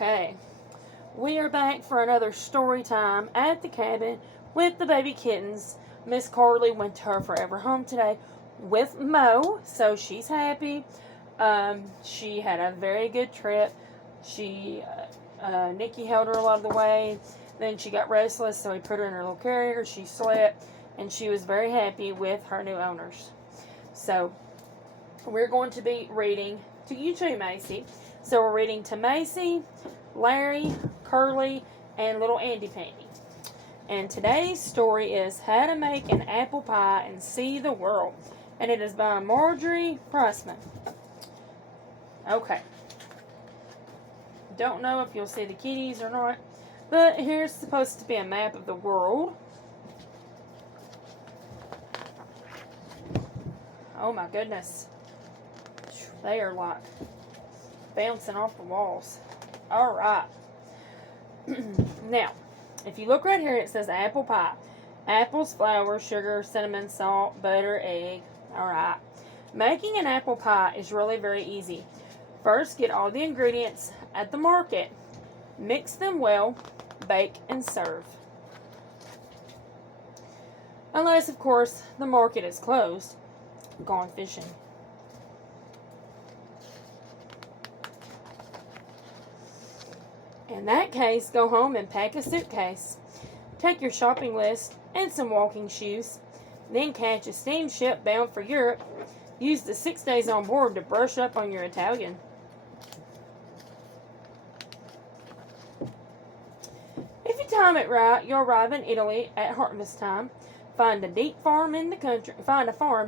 Okay, we are back for another story time at the cabin with the baby kittens. Miss Carly went to her forever home today with Mo, so she's happy. She had a very good trip. Nikki held her a lot of the way. Then she got restless, so we put her in her little carrier. She slept, and she was very happy with her new owners. So we're going to be reading to you too, Macy. So we're reading to Macy, Larry, Curly, and little Andy Pandy. And today's story is How to Make an Apple Pie and See the World. And it is by Marjorie Pressman. Okay. Don't know if you'll see the kitties or not, but here's supposed to be a map of the world. Oh my goodness. They are like bouncing off the walls. Alright. Now, if you look right here, it says apple pie. Apples, flour, sugar, cinnamon, salt, butter, egg. Alright. Making an apple pie is really very easy. First, get all the ingredients at the market. Mix them well, bake, and serve. Unless, of course, the market is closed. Gone fishing. In that case, go home and pack a suitcase. Take your shopping list and some walking shoes. Then catch a steamship bound for Europe. Use the 6 days on board to brush up on your Italian. If you time it right, you'll arrive in Italy at harvest time. Find a farm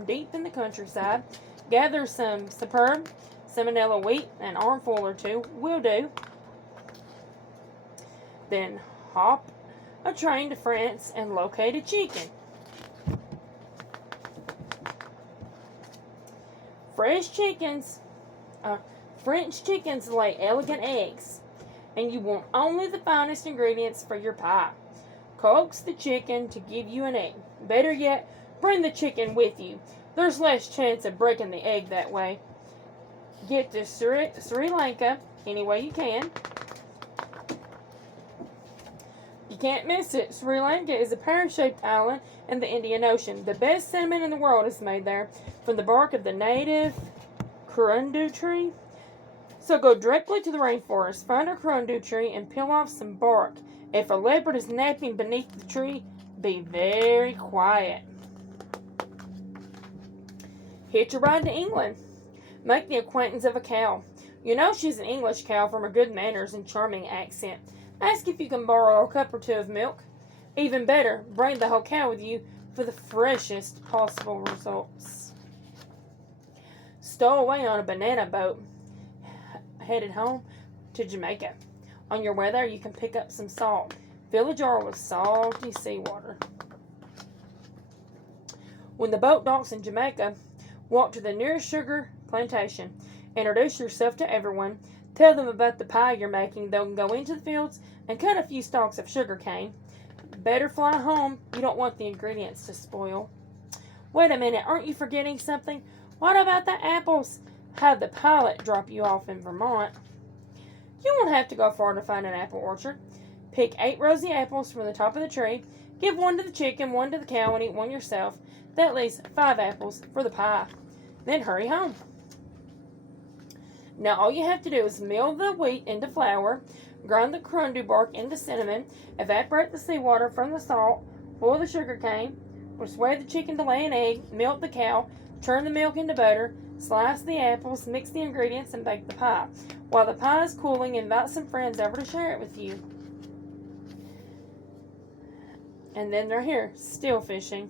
deep in the countryside. Gather some superb Seminella wheat, an armful or two will do. Then hop a train to France and locate a chicken. French chickens lay elegant eggs, and you want only the finest ingredients for your pie. Coax the chicken to give you an egg. Better yet, bring the chicken with you. There's less chance of breaking the egg that way. Get to Sri Lanka any way you can. You can't miss it. Sri Lanka is a pear-shaped island in the Indian Ocean. The best cinnamon in the world is made there from the bark of the native kurundu tree. So go directly to the rainforest, find a kurundu tree, and peel off some bark. If a leopard is napping beneath the tree, be very quiet. Hitch a ride to England. Make the acquaintance of a cow. You know she's an English cow from her good manners and charming accent. Ask if you can borrow a cup or two of milk. Even better, bring the whole cow with you for the freshest possible results. Stow away on a banana boat headed home to Jamaica. On your way there, you can pick up some salt. Fill a jar with salty seawater. When the boat docks in Jamaica, walk to the nearest sugar plantation. Introduce yourself to everyone. Tell them about the pie you're making. They'll go into the fields and cut a few stalks of sugar cane. Better fly home. You don't want the ingredients to spoil. Wait a minute, aren't you forgetting something? What about the apples? Have the pilot drop you off in Vermont. You won't have to go far to find an apple orchard. Pick 8 rosy apples from the top of the tree. Give 1 to the chicken, 1 to the cow, and eat 1 yourself. That leaves 5 apples for the pie. Then hurry home. Now all you have to do is mill the wheat into flour, grind the kurundu bark into cinnamon, evaporate the seawater from the salt, boil the sugar cane, persuade the chicken to lay an egg, milk the cow, turn the milk into butter, slice the apples, mix the ingredients, and bake the pie. While the pie is cooling, invite some friends over to share it with you. And then they're here, still fishing.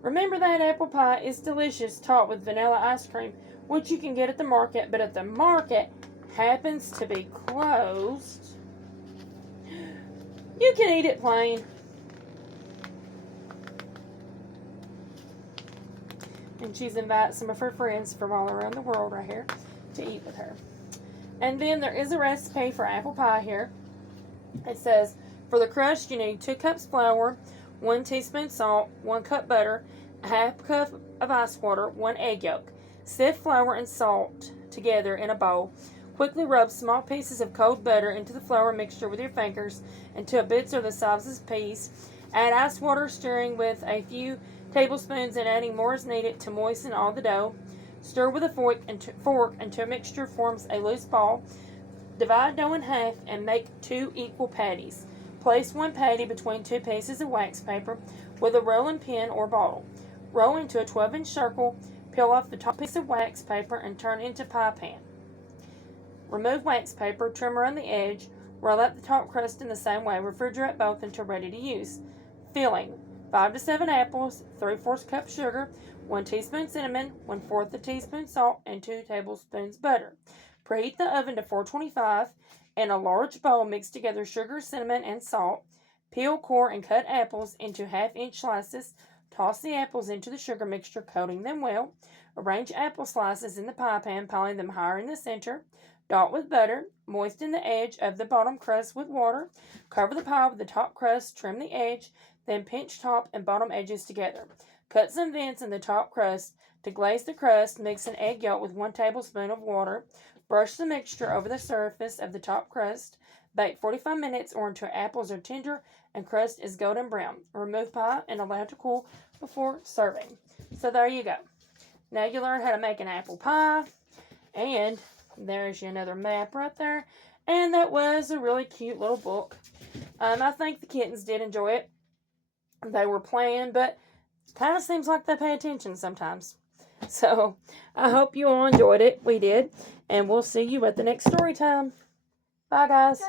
Remember that apple pie is delicious, topped with vanilla ice cream, which you can get at the market, but if the market happens to be closed, you can eat it plain. And she's invited some of her friends from all around the world right here to eat with her. And then there is a recipe for apple pie here. It says, for the crust, you need 2 cups flour, 1 teaspoon salt, 1 cup butter, a half cup of ice water, 1 egg yolk. Sift flour and salt together in a bowl Quickly rub small pieces of cold butter into the flour mixture with your fingers until bits are the size of peas. Add ice water, stirring with a few tablespoons and adding more as needed to moisten all the dough. Stir with a fork until mixture forms a loose ball. Divide dough in half and make 2 equal patties. Place one patty between 2 pieces of wax paper with a rolling pin or bottle. Roll into a 12-inch circle, peel off the top piece of wax paper and turn into pie pan. Remove wax paper, trim around the edge, roll out the top crust in the same way. Refrigerate both until ready to use. Filling: 5 to 7 apples, 3/4 cup sugar, 1 teaspoon cinnamon, 1/4 a teaspoon salt, and 2 tablespoons butter. Preheat the oven to 425. In a large bowl, mix together sugar, cinnamon, and salt. Peel, core, and cut apples into 1/2-inch slices. Toss the apples into the sugar mixture, coating them well. Arrange apple slices in the pie pan, piling them higher in the center. Dot with butter. Moisten the edge of the bottom crust with water. Cover the pie with the top crust. Trim the edge. Then pinch top and bottom edges together. Cut some vents in the top crust. To glaze the crust, mix an egg yolk with 1 tablespoon of water. Brush the mixture over the surface of the top crust. Bake 45 minutes or until apples are tender and crust is golden brown. Remove pie and allow to cool before serving. So there you go. Now you learn how to make an apple pie. And there's another map right there. And that was a really cute little book. I think the kittens did enjoy it. They were playing, but it kind of seems like they pay attention sometimes. So I hope you all enjoyed it. We did. And we'll see you at the next story time. Bye, guys.